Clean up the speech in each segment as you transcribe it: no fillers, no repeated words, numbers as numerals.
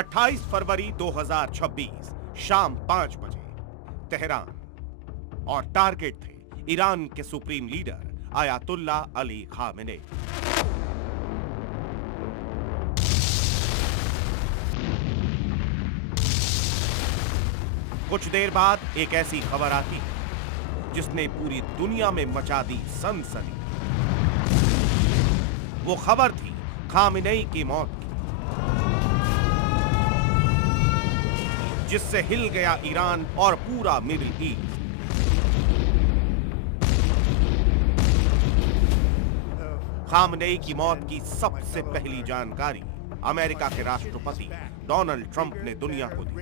28 फरवरी 2026 शाम 5 बजे तेहरान। और टारगेट थे ईरान के supreme leader ayatollah Ali Khamenei. कुछ देर बाद एक ऐसी खबर आती है जिसने पूरी दुनिया में मचा दी सनसनी। वो खबर थी खामेनेई की मौत की, जिससे हिल गया ईरान और पूरा मिडिल ईस्ट। खामेनेई की मौत की सबसे पहली जानकारी अमेरिका के राष्ट्रपति डोनाल्ड ट्रंप ने दुनिया को दी।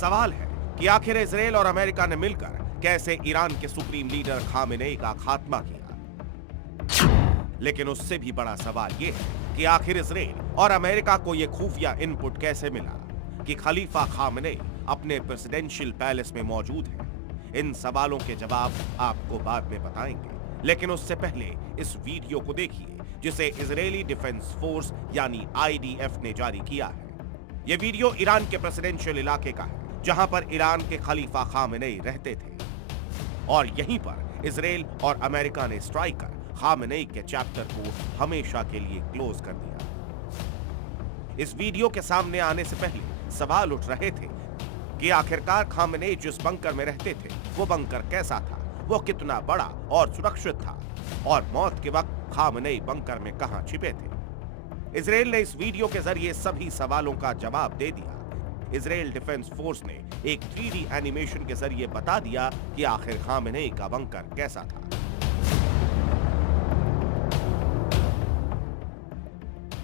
सवाल है कि आखिर इजराइल और अमेरिका ने मिलकर कैसे ईरान के सुप्रीम लीडर खामेनेई का खात्मा किया। लेकिन उससे भी बड़ा सवाल यह है कि आखिर इजराइल और अमेरिका को यह खुफिया इनपुट कैसे मिला कि खलीफा खामेनेई अपने प्रेसिडेंशियल पैलेस में मौजूद है। इन सवालों के जवाब आपको बाद में बताएंगे, लेकिन उससे पहले इस वीडियो को देखिए जिसे इजरायली डिफेंस फोर्स यानी आईडीएफ ने जारी किया है। यह वीडियो ईरान के प्रेसिडेंशियल इलाके का है, जहां पर ईरान के खलीफा खामेनेई रहते थे, और यहीं पर इजराइल और अमेरिका ने स्ट्राइक कर खामेनेई के चैप्टर को हमेशा के लिए क्लोज कर दिया। इस वीडियो के सामने आने से पहले सवाल उठ रहे थे कि आखिरकार खामेनेई जिस बंकर में रहते थे वो बंकर कैसा था, वो कितना बड़ा और सुरक्षित था, और मौत के वक्त खामेनेई बंकर में कहां छिपे थे। इजराइल ने इस वीडियो के जरिए सभी सवालों का जवाब दे दिया। इजराइल डिफेंस फोर्स ने एक 3D एनिमेशन के जरिए बता दिया कि आखिर खामेनेई का बंकर कैसा था।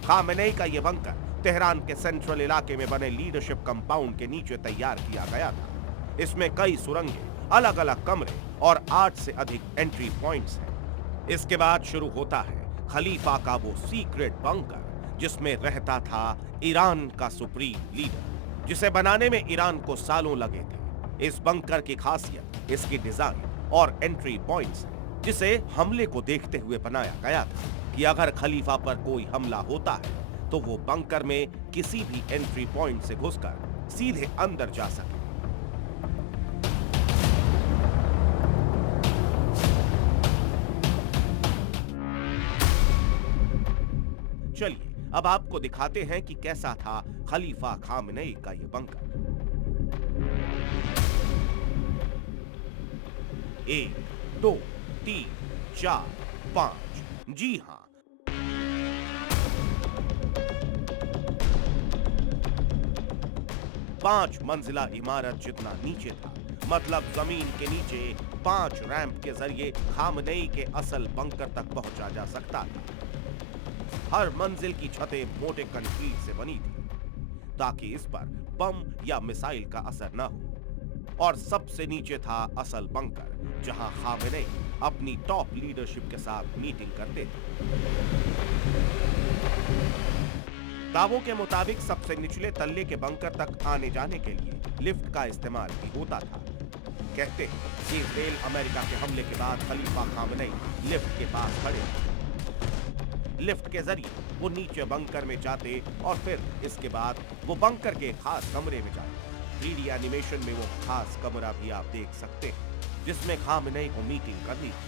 खामेनेई का यह बंकर तेहरान के सेंट्रल इलाके में बने लीडरशिप कंपाउंड के नीचे तैयार किया गया था। इसमें कई सुरंगें, अलग अलग कमरे और 8 से अधिक एंट्री पॉइंट्स हैं। इसके बाद शुरू होता है खलीफा का वो सीक्रेट बंकर जिसमें रहता था ईरान का सुप्रीम लीडर, जिसे बनाने में ईरान को सालों लगे थे। इस बंकर की खासियत इसकी डिजाइन और एंट्री पॉइंट्स है, जिसे हमले को देखते हुए बनाया गया था कि अगर खलीफा पर कोई हमला होता है तो वो बंकर में किसी भी एंट्री पॉइंट से घुसकर सीधे अंदर जा सके। चलिए अब आपको दिखाते हैं कि कैसा था खलीफा खामेनेई का यह बंकर। 1, 2, 3, 4, 5। जी हां, 5 मंजिला इमारत जितना नीचे था। मतलब जमीन के नीचे 5 रैंप के जरिए खामेनेई के असल बंकर तक पहुंचा जा सकता था। हर मंजिल की छतें मोटे कंक्रीट से बनी थी ताकि इस पर बम या मिसाइल का असर न हो। और सबसे नीचे था असल बंकर, जहां खामेनेई अपनी टॉप लीडरशिप के साथ मीटिंग करते थे। दावों के मुताबिक सबसे निचले तल्ले के बंकर तक आने जाने के लिए लिफ्ट का इस्तेमाल भी होता था। कहते हैं कि इजराइल अमेरिका के हमले के बाद खलीफा खामेनेई लिफ्ट के पास खड़े थे। लिफ्ट के जरिए वो नीचे बंकर में जाते और फिर इसके बाद वो बंकर के खास कमरे में जाते। 3D एनिमेशन में वो खास कमरा भी आप देख सकते हैं जिसमें खामेनेई को मीटिंग करनी थी।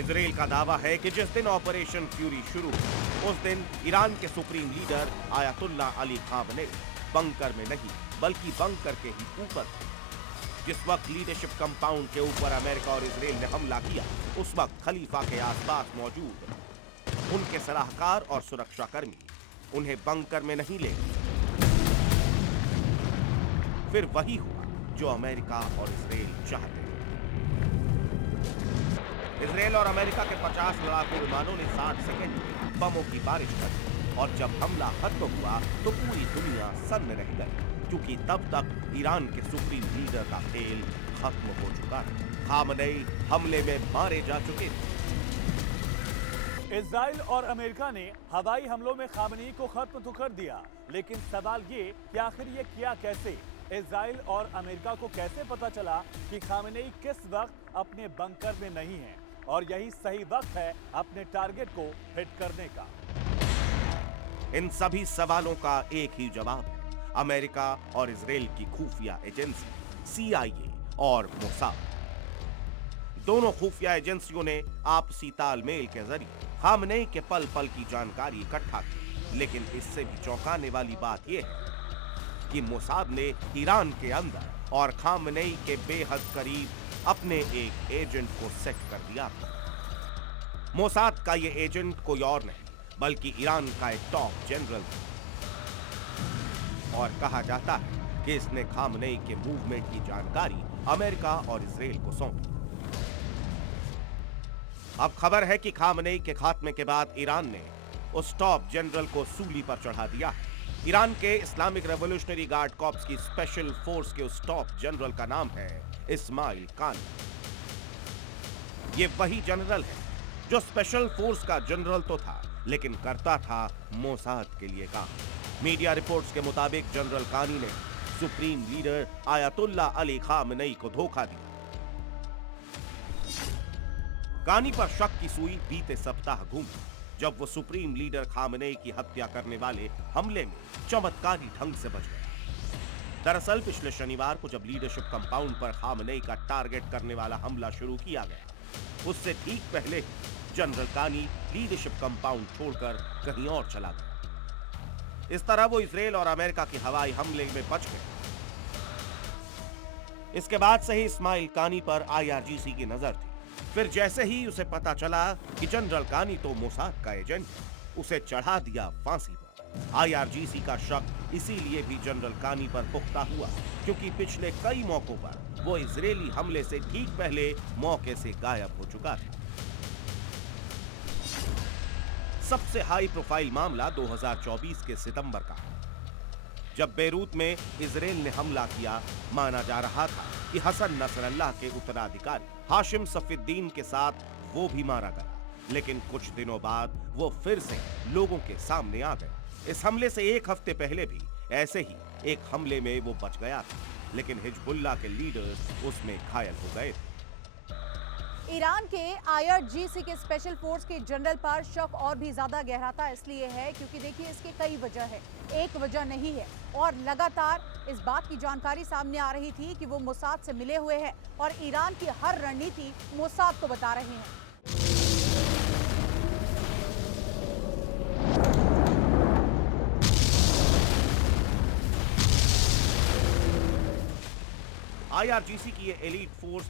इजराइल का दावा है कि जिस दिन ऑपरेशन फ्यूरी शुरू हुई उस दिन ईरान के supreme leader ayatollah Ali Khamenei bunker में नहीं बल्कि बंकर के ही ऊपर थे। जिस वक्त लीडरशिप कंपाउंड के ऊपर अमेरिका और इजराइल ने हमला किया उस वक्त खलीफा के आसपास मौजूद उनके सलाहकार और सुरक्षाकर्मी उन्हें बंकर में नहीं ले गए। फिर वही हुआ जो अमेरिका और इजराइल चाहते थे। इजराइल और अमेरिका के 50 लड़ाकू विमानों ने 60 सेकंड में बमों की बारिश कर दी और जब हमला खत्म हुआ तो पूरी दुनिया सन्न रह गई, क्योंकि तब तक ईरान के सुप्रीम लीडर का खेल खत्म हो चुका था। खामेनेई हमले में मारे जा चुके थे। इजराइल और अमेरिका ने हवाई हमलों में खामेनेई को खत्म तो कर दिया, लेकिन सवाल ये कि आखिर ये किया कैसे? इजराइल और अमेरिका को कैसे पता चला कि खामेनेई किस वक्त अपने बंकर में नहीं है और यही सही वक्त है अपने टारगेट को हिट करने का? इन सभी सवालों का एक ही जवाब है, अमेरिका और इजराइल की खुफिया एजेंसी CIA और मोसाद। दोनों खुफिया एजेंसियों ने आपसी तालमेल के जरिए खामनेई के पल पल की जानकारी इकट्ठा की, लेकिन इससे भी चौंकाने वाली बात यह है कि मोसाद ने ईरान के अंदर और खामनेई के बेहद करीब अपने एक एजेंट को सेट कर दिया था। मोसाद का यह एजेंट कोई और नहीं बल्कि ईरान का एक टॉप जनरल था, और कहा जाता है कि इसने खामनेई के मूवमेंट की जानकारी अमेरिका और इजराइल को सौंपी। अब खबर है कि खामनेई के खात्मे के बाद ईरान ने उस टॉप जनरल को सूली पर चढ़ा दिया है। ईरान के इस्लामिक रेवोल्यूशनरी गार्ड कॉर्प्स की स्पेशल फोर्स के उस टॉप जनरल का नाम है इस्माइल कानी। ये वही जनरल है जो स्पेशल फोर्स का जनरल तो था, लेकिन करता था मोसाद के लिए काम। मीडिया रिपोर्ट्स के मुताबिक जनरल कानी ने supreme leader ayatollah Ali Khamenei को धोखा दिया। कानी पर शक की सुई बीते सप्ताह घूमी जब वो सुप्रीम लीडर खामनेई की हत्या करने वाले हमले में चमत्कारी ढंग से बच गया। दरअसल पिछले शनिवार को जब लीडरशिप कंपाउंड पर खामनेई का टारगेट करने वाला हमला शुरू किया गया, उससे ठीक पहले ही जनरल कानी लीडरशिप कंपाउंड छोड़कर कहीं और चला गया। इस तरह वो इजराइल और अमेरिका के हवाई हमले में बच गए। इसके बाद से ही इस्माइल कानी पर IRGC की नजर थी। फिर जैसे ही उसे पता चला कि जनरल कानी तो मोसाद का एजेंट है, उसे चढ़ा दिया फांसी पर। IRGC का शक इसीलिए भी जनरल कानी पर पुख्ता हुआ क्योंकि पिछले कई मौकों पर वो इजरायली हमले से ठीक पहले मौके से गायब हो चुका था। सबसे हाई प्रोफाइल मामला 2024 के सितंबर का, जब बेरूत में इजराइल ने हमला किया। माना जा रहा था कि हसन नसरल्लाह के उत्तराधिकारी हाशिम सफीद्दीन के साथ वो भी मारा गया, लेकिन कुछ दिनों बाद वो फिर से लोगों के सामने आ गया। इस हमले से एक हफ्ते पहले भी ऐसे ही एक हमले में वो बच गया था, लेकिन हिजबुल्लाह के लीडर्स उसमें घायल हो गए थे। ईरान के IRGC के स्पेशल फोर्स के जनरल पर शक और भी ज्यादा गहराता इसलिए है क्योंकि देखिए इसके कई वजह है, एक वजह नहीं है। और लगातार इस बात की जानकारी सामने आ रही थी कि वो मोसाद से मिले हुए हैं और ईरान की हर रणनीति मोसाद को बता रहे हैं। IRGC की ये एलीट फोर्स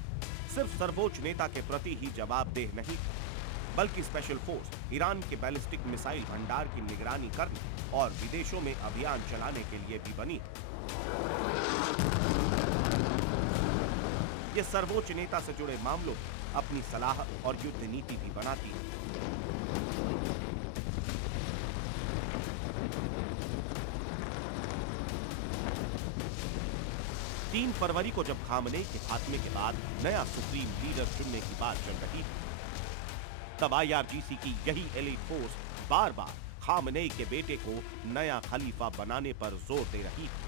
सिर्फ सर्वोच्च नेता के प्रति ही जवाबदेह नहीं, बल्कि स्पेशल फोर्स ईरान के बैलिस्टिक मिसाइल भंडार की निगरानी करने और विदेशों में अभियान चलाने के लिए भी बनी है। ये सर्वोच्च नेता से जुड़े मामलों में अपनी सलाह और युद्ध नीति भी बनाती है। 3 फरवरी को जब खामनेई के खात्मे के बाद नया सुप्रीम लीडर चुनने की बात चल रही थी, तब IRGC की यही एलीट फोर्स बार बार खामनेई के बेटे को नया खलीफा बनाने पर जोर दे रही थी।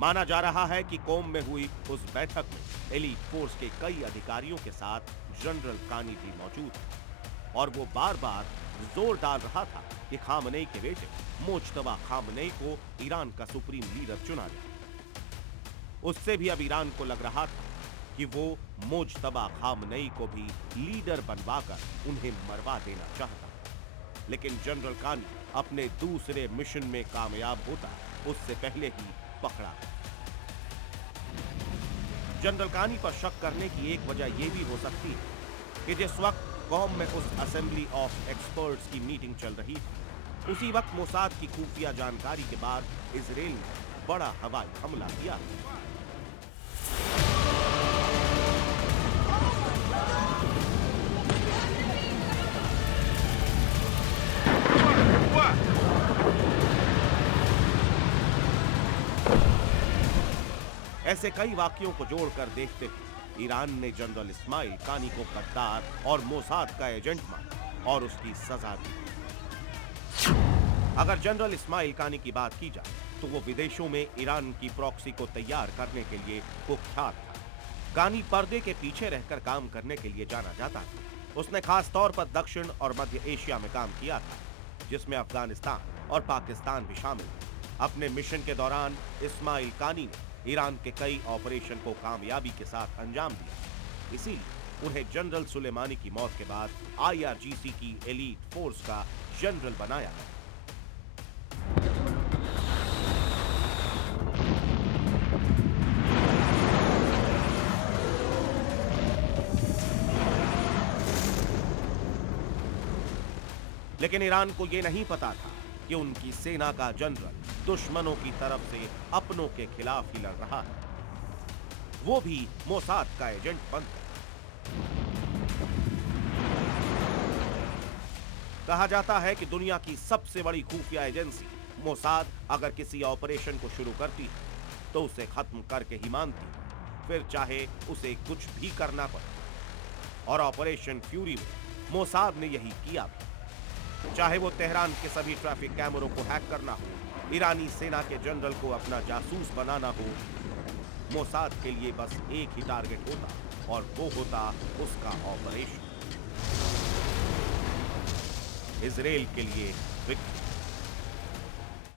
माना जा रहा है कि कोम में हुई उस बैठक में एलीट फोर्स के कई अधिकारियों के साथ जनरल कानी भी मौजूद थे और वो बार बार जोर डाल रहा था कि खामनेई के बेटे मोज्तबा खामनेई को ईरान का सुप्रीम लीडर चुना जाए। उससे भी अब ईरान को लग रहा था कि वो मोज्तबा खामनेई को भी लीडर बनवाकर उन्हें मरवा देना चाहता। लेकिन जनरल कानी अपने दूसरे मिशन में कामयाब होता उससे पहले ही पकड़ा गया। जनरल कानी पर शक करने की एक वजह यह भी हो सकती है कि जिस वक्त कौम में उस असेंबली ऑफ एक्सपर्ट्स की मीटिंग चल रही थी, उसी वक्त मोसाद की खुफिया जानकारी के बाद इजराइल ने बड़ा हवाई हमला किया। ऐसे कई वाक्यों को जोड़कर देखते हुए ईरान ने जनरल इस्माइल कानी को गद्दार और मोसाद का एजेंट माना और उसकी सजा दी। अगर जनरल इस्माइल कानी की बात की जाए तो वो विदेशों में ईरान की प्रॉक्सी को तैयार करने के लिए कुख्यात था। कानी पर्दे के पीछे रहकर काम करने के लिए जाना जाता था। उसने खास तौर पर दक्षिण और मध्य एशिया में काम किया था। जिसमें अफगानिस्तान और पाकिस्तान भी शामिल थे। अपने मिशन के दौरान इस्माइल कानी ने ईरान के कई ऑपरेशन को कामयाबी के साथ अंजाम दिया। इसीलिए उन्हें जनरल सुलेमानी की मौत के बाद IRGC की एलीट फोर्स का जनरल बनाया गया। लेकिन ईरान को यह नहीं पता था कि उनकी सेना का जनरल दुश्मनों की तरफ से अपनों के खिलाफ ही लड़ रहा है। वो भी मोसाद का एजेंट बनकर। कहा जाता है कि दुनिया की सबसे बड़ी खुफिया एजेंसी मोसाद अगर किसी ऑपरेशन को शुरू करती है तो उसे खत्म करके ही मानती है, फिर चाहे उसे कुछ भी करना पड़े। और ऑपरेशन फ्यूरी में मोसाद ने यही किया भी। चाहे वो तेहरान के सभी ट्रैफिक कैमरों को हैक करना हो, ईरानी सेना के जनरल को अपना जासूस बनाना हो, मोसाद के लिए बस एक ही टारगेट होता और वो होता उसका ऑपरेशन। इजराइल के लिए विक्ट्री।